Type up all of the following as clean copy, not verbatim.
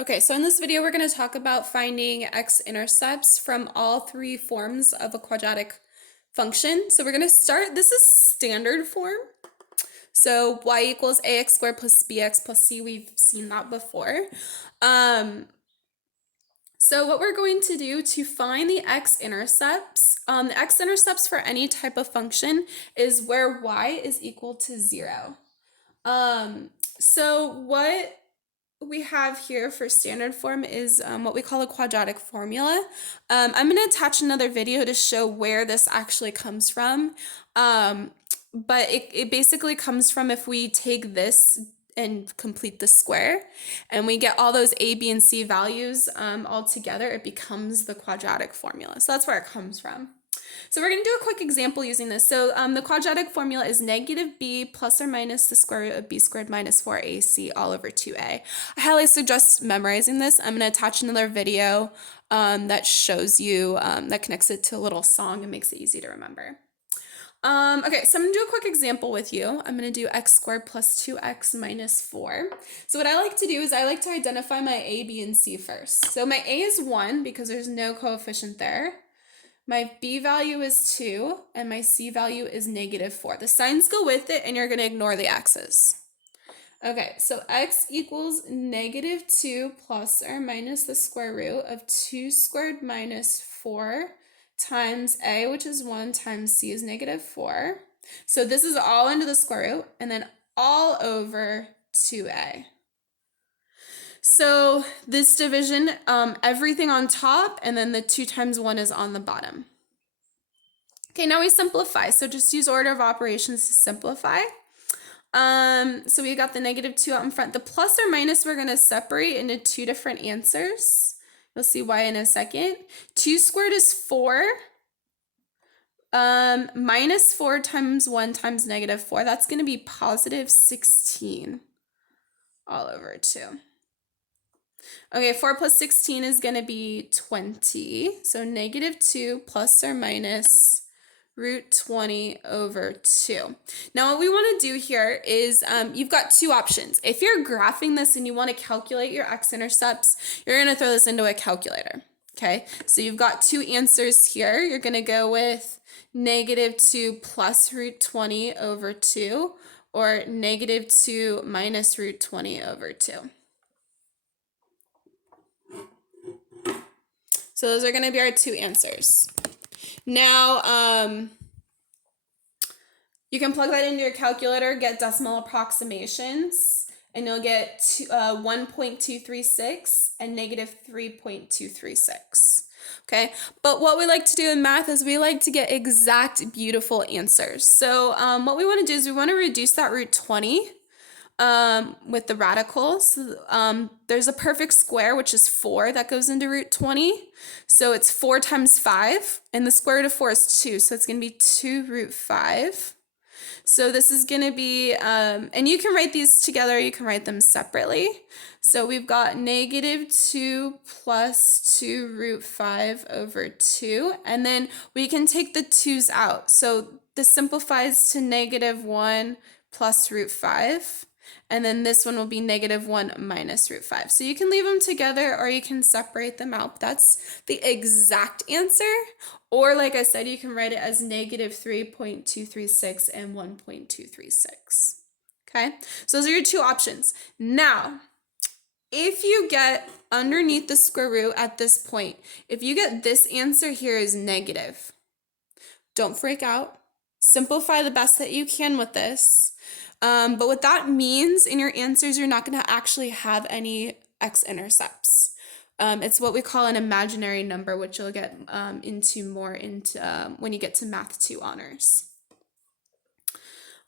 Okay, so in this video, we're going to talk about finding x-intercepts from all three forms of a quadratic function. So we're going to start, this is standard form. So y equals ax squared plus bx plus c, we've seen that before. So what we're going to do to find the x-intercepts for any type of function is where y is equal to 0. So what we have here for standard form is what we call a quadratic formula. I'm going to attach another video to show where this actually comes from. But it basically comes from if we take this and complete the square and we get all those a, b, and c values all together, it becomes the quadratic formula. So that's where it comes from. So we're going to do a quick example using this. So the quadratic formula is negative b plus or minus the square root of b squared minus 4ac all over 2a. I highly suggest memorizing this. I'm going to attach another video that shows you, that connects it to a little song and makes it easy to remember. Okay, so I'm going to do a quick example with you. I'm going to do x squared plus 2x minus 4. So what I like to do is I like to identify my a, b, and c first. So my a is 1 because there's no coefficient there. My b value is 2, and my c value is negative 4. The signs go with it, and you're going to ignore the x's. Okay, so x equals negative 2 plus or minus the square root of 2 squared minus 4 times a, which is 1, times c is negative 4. So this is all into the square root, and then all over 2a. So this division, everything on top, and then the 2 times 1 is on the bottom. Okay, now we simplify. So just use order of operations to simplify. So we got the negative 2 out in front. The plus or minus we're going to separate into two different answers. You'll see why in a second. 2 squared is 4. Minus 4 times 1 times negative 4. That's going to be positive 16 all over 2. Okay, 4 plus 16 is going to be 20. So negative 2 plus or minus root 20 over 2. Now what we want to do here is you've got two options. If you're graphing this and you want to calculate your x-intercepts, you're going to throw this into a calculator. Okay, so you've got two answers here. You're going to go with negative 2 plus root 20 over 2 or negative 2 minus root 20 over 2. So those are going to be our two answers. Now, you can plug that into your calculator, get decimal approximations, and you'll get 1.236 and negative 3.236. Okay, but what we like to do in math is we like to get exact, beautiful answers. So what we want to do is we want to reduce that root 20 with the radicals. There's a perfect square, which is 4, that goes into root 20. So it's 4 times 5, and the square root of 4 is 2, so it's going to be 2 root 5. So this is going to be, and you can write these together, you can write them separately. So we've got negative 2 plus 2 root 5 over 2, and then we can take the 2's out. So this simplifies to negative 1 plus root 5. And then this one will be negative 1 minus root 5. So you can leave them together or you can separate them out. That's the exact answer. Or like I said, you can write it as negative 3.236 and 1.236. Okay, so those are your two options. Now, if you get underneath the square root at this point, if you get this answer here is negative, don't freak out. Simplify the best that you can with this. But what that means in your answers, you're not going to actually have any x-intercepts. It's what we call an imaginary number, which you'll get into more when you get to Math 2 honors.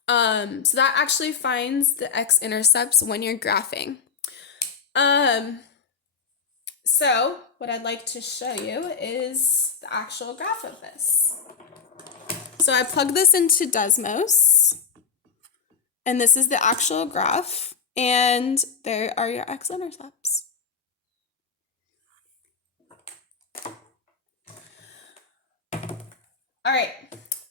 So that actually finds the x-intercepts when you're graphing. So what I'd like to show you is the actual graph of this. So I plug this into Desmos. And this is the actual graph, and there are your x-intercepts. All right,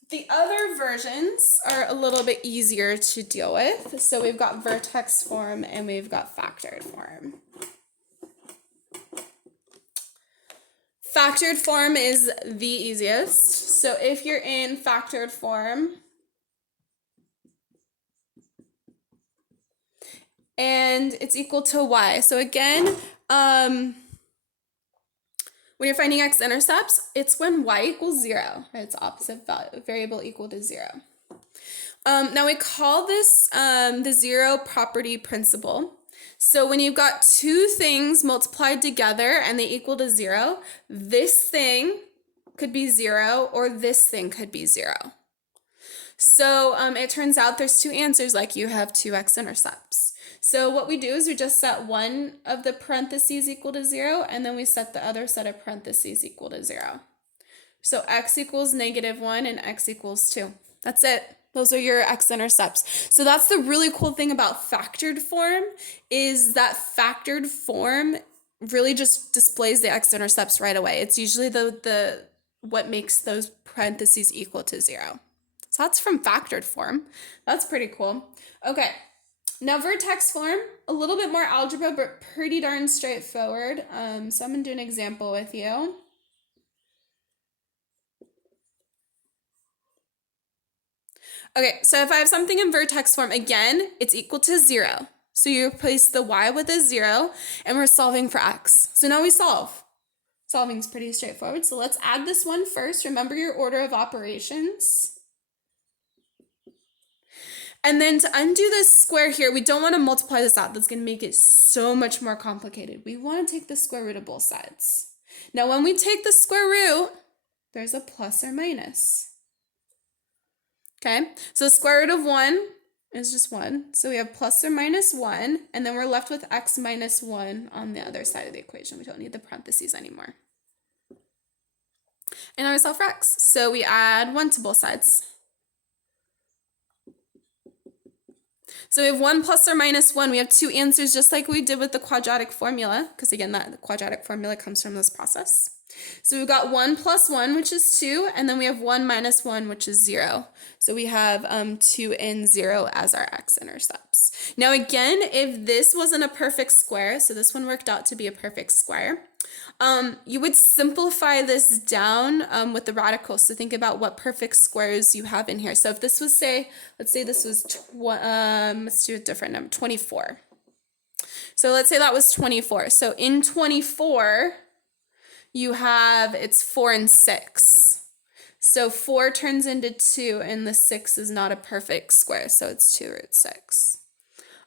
the other versions are a little bit easier to deal with. So we've got vertex form and we've got factored form. Factored form is the easiest. So if you're in factored form, and it's equal to y. So again, when you're finding x-intercepts, it's when y equals 0, right? It's opposite variable equal to 0. Now we call this the zero property principle. So when you've got two things multiplied together and they equal to 0, this thing could be 0 or this thing could be 0. So it turns out there's two answers, like you have two x-intercepts. So what we do is we just set one of the parentheses equal to 0, and then we set the other set of parentheses equal to 0. So x equals -1 and x equals 2. That's it. Those are your x-intercepts. So that's the really cool thing about factored form, is that factored form really just displays the x-intercepts right away. It's usually the what makes those parentheses equal to 0. So that's from factored form. That's pretty cool. Okay, now vertex form, a little bit more algebra, but pretty darn straightforward. So I'm gonna do an example with you. Okay, so if I have something in vertex form, again, it's equal to 0. So you replace the y with a 0, and we're solving for x. So now we solve. Solving is pretty straightforward. So let's add this one first. Remember your order of operations. And then to undo this square here, we don't want to multiply this out. That's going to make it so much more complicated. We want to take the square root of both sides. Now, when we take the square root, there's a plus or minus. Okay, so the square root of 1 is just 1. So we have plus or minus 1, and then we're left with x minus 1 on the other side of the equation. We don't need the parentheses anymore. And now we solve for x. So we add 1 to both sides. So we have 1 plus or minus 1. We have two answers, just like we did with the quadratic formula, because again, the quadratic formula comes from this process. So we've got 1 plus 1, which is 2, and then we have 1 minus 1, which is 0. So we have 2 and 0 as our x-intercepts. Now again, if this wasn't a perfect square, so this one worked out to be a perfect square, you would simplify this down with the radicals. So think about what perfect squares you have in here. So if this was, let's say this was, let's do a different number, 24. So let's say that was 24. So in 24, you have, it's 4 and 6. So 4 turns into 2, and the 6 is not a perfect square, so it's 2 root 6.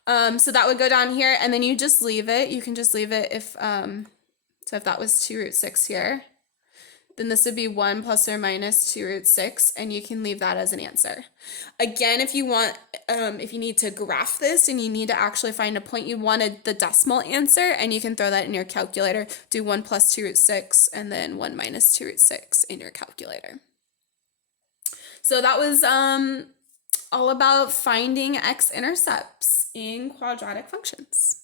So that would go down here, and then you just leave it. You can just leave it if, so if that was 2 root 6 here, then this would be 1 plus or minus 2 root 6, and you can leave that as an answer. Again, if you want, if you need to graph this and you need to actually find a point, you wanted the decimal answer, and you can throw that in your calculator. Do 1 plus 2 root 6, and then 1 minus 2 root 6 in your calculator. So that was all about finding x-intercepts in quadratic functions.